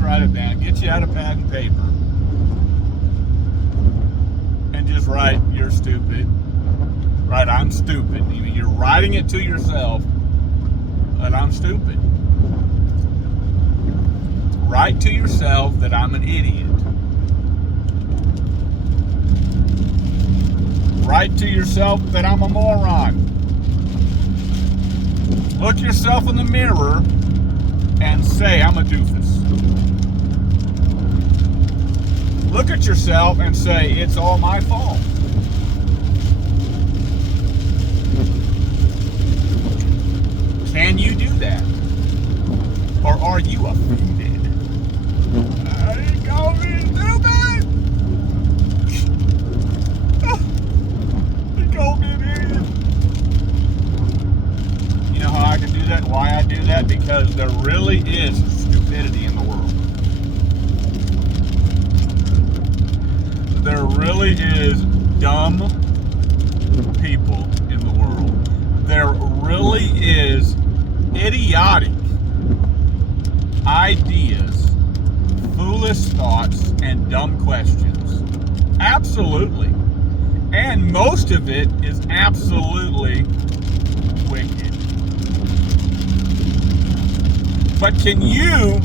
just write it down. Get you out a pad and paper. And just write, you're stupid. Right, I'm stupid. You're writing it to yourself that I'm stupid. Write to yourself that I'm an idiot. Write to yourself that I'm a moron. Look yourself in the mirror and say, I'm a doofus. Look at yourself and say, it's all my fault. Can you do that? Or are you offended? You call me stupid! You called me an idiot. You know how I can do that? Why I do that? Because there really is stupidity in the world. There really is dumb people in the world. There really is idiotic ideas, foolish thoughts, and dumb questions. Absolutely. And most of it is absolutely wicked. But can you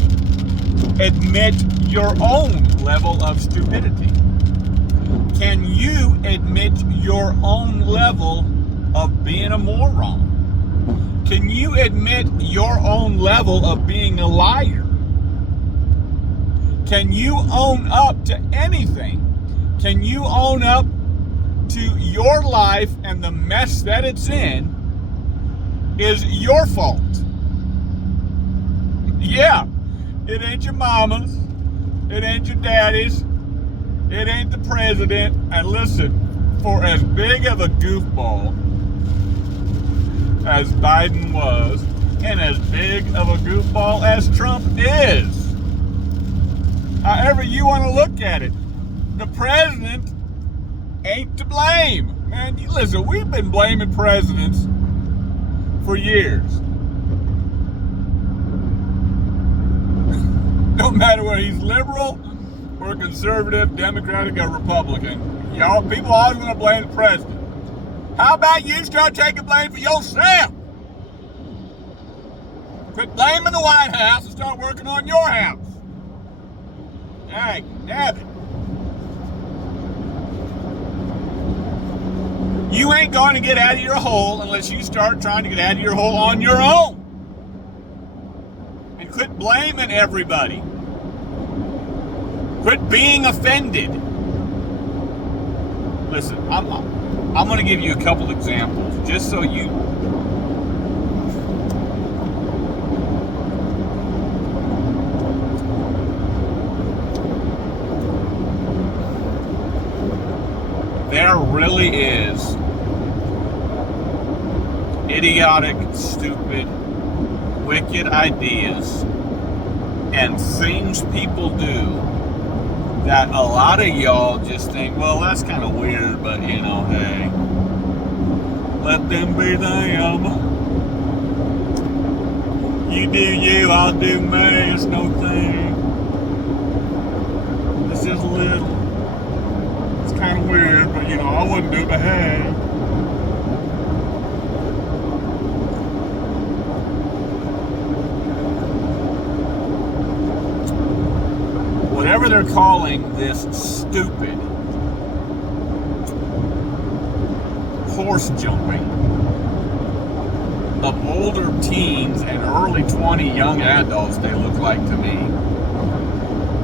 admit your own level of stupidity? Can you admit your own level of being a moron? Can you admit your own level of being a liar? Can you own up to anything? Can you own up to your life and the mess that it's in is your fault? Yeah, it ain't your mama's, it ain't your daddy's, it ain't the president. And listen, for as big of a goofball as Biden was, and as big of a goofball as Trump is, however you want to look at it, the president ain't to blame. Man, listen, we've been blaming presidents for years. No matter whether he's liberal or conservative, Democratic or Republican, y'all people always want to blame the president. How about you start taking blame for yourself? Quit blaming the White House and start working on your house. Dang, damn it. You ain't going to get out of your hole unless you start trying to get out of your hole on your own. And quit blaming everybody. Quit being offended. Listen, I'm going to give you a couple examples just so you... There really is idiotic, stupid, wicked ideas and things people do that a lot of y'all just think, well, that's kind of weird, but you know, hey, let them be them. You do you, I'll do me, it's no thing. It's just a little, it's kind of weird, but you know, I wouldn't do it, but hey. Whatever they're calling this stupid horse jumping of older teens and early 20 young adults, they look like to me,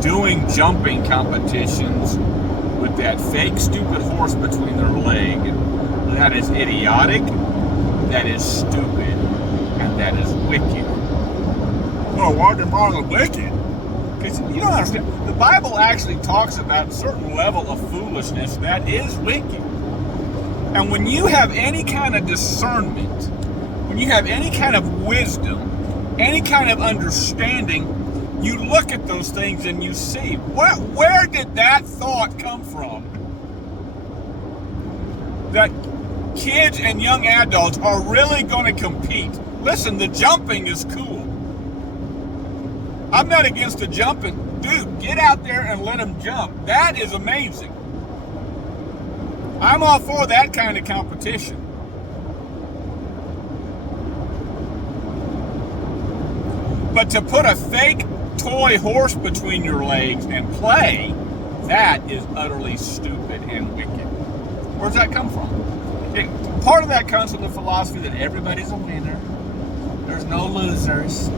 doing jumping competitions with that fake stupid horse between their leg. That is idiotic, that is stupid, and that is wicked. Oh, walking wrong is wicked. Because you don't understand. The Bible actually talks about a certain level of foolishness that is wicked. And when you have any kind of discernment, when you have any kind of wisdom, any kind of understanding, you look at those things and you see, where did that thought come from? That kids and young adults are really going to compete. Listen, the jumping is cool. I'm not against the jumping. Dude, get out there and let them jump. That is amazing. I'm all for that kind of competition. But to put a fake toy horse between your legs and play, that is utterly stupid and wicked. Where's that come from? Part of that comes from the philosophy that everybody's a winner. There's no losers.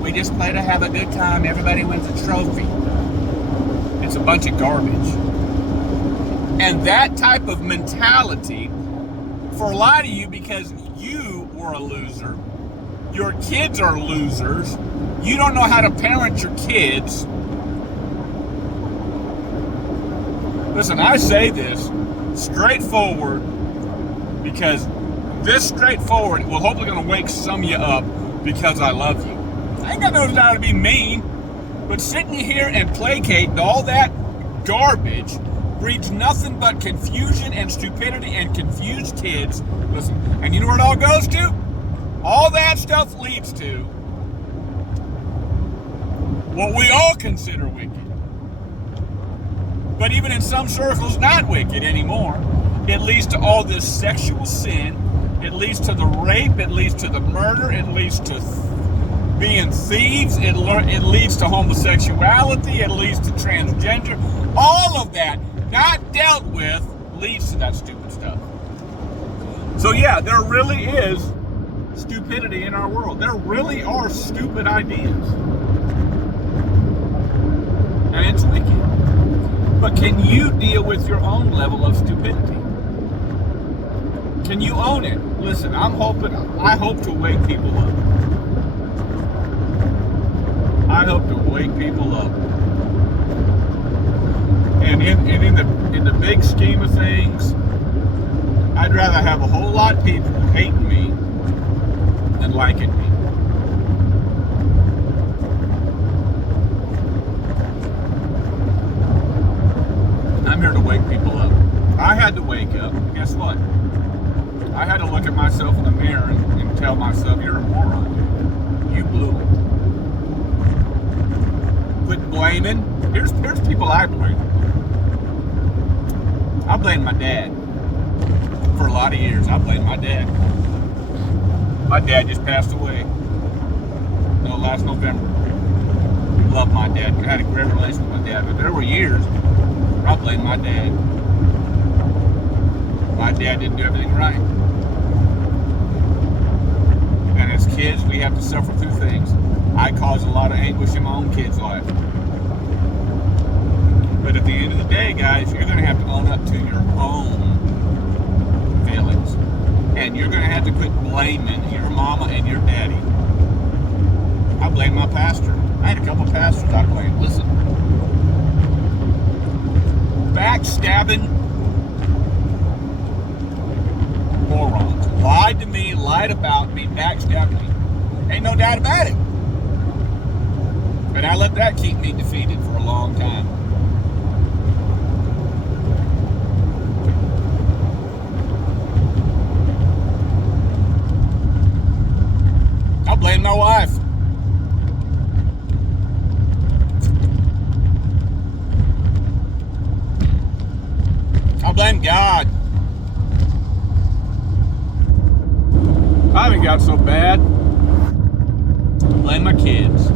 We just play to have a good time. Everybody wins a trophy. It's a bunch of garbage. And that type of mentality, for a lot of you, because you were a loser, your kids are losers, you don't know how to parent your kids. Listen, I say this straightforward because this straightforward will hopefully going to wake some of you up because I love you. I ain't got no desire to be mean, but sitting here and placating all that garbage breeds nothing but confusion and stupidity and confused kids. Listen, and you know where it all goes to? All that stuff leads to what we all consider wicked. But even in some circles, not wicked anymore. It leads to all this sexual sin. It leads to the rape. It leads to the murder. It leads to being thieves. It leads to homosexuality. It leads to transgender. All of that, not dealt with, leads to that stupid stuff. So yeah, there really is stupidity in our world. There really are stupid ideas. And it's wicked. But can you deal with your own level of stupidity? Can you own it? Listen, I hope to wake people up. I hope to wake people up. And in the big scheme of things, I'd rather have a whole lot of people hating me than liking me. I'm here to wake people up. I had to wake up. Guess what? I had to look at myself in the mirror and tell myself, you're a moron. You blew it. Quit blaming. Here's people I blame. I blame my dad. For a lot of years, I blamed my dad. My dad just passed away. No, last November. Loved my dad. I had a great relationship with my dad. But there were years I blamed my dad. My dad didn't do everything right. And as kids, we have to suffer through things. I caused a lot of anguish in my own kid's life. But at the end of the day, guys, you're going to have to own up to your own feelings. And you're going to have to quit blaming your mama and your daddy. I blame my pastor. I had a couple of pastors I blamed. Listen. Backstabbing morons. Lied to me, lied about me, backstabbed me. Ain't no doubt about it. But I let that keep me defeated for a long time. I blame my wife. I blame God. I haven't got so bad. I blame my kids.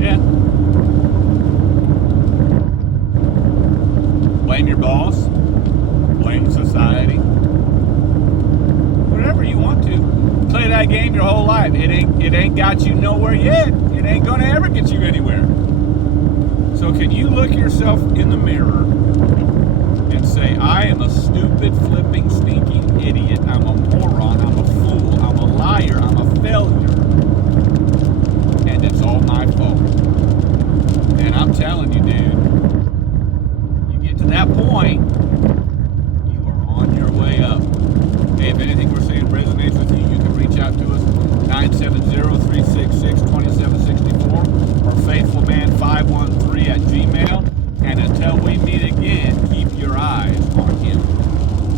Yeah. Blame your boss. Blame society. Whatever you want to. Play that game your whole life. It ain't got you nowhere yet. It ain't gonna ever get you anywhere. So can you look yourself in the mirror and say, I am a stupid, flipping, stinking idiot. I'm a moron. I'm a fool. I'm a liar. I'm a failure. And it's all my fault. And I'm telling you, dude, you get to that point, you are on your way up. Hey, if anything we're saying resonates with you, you can reach out to us, 970-366-2764 or faithfulman513 @gmail.com.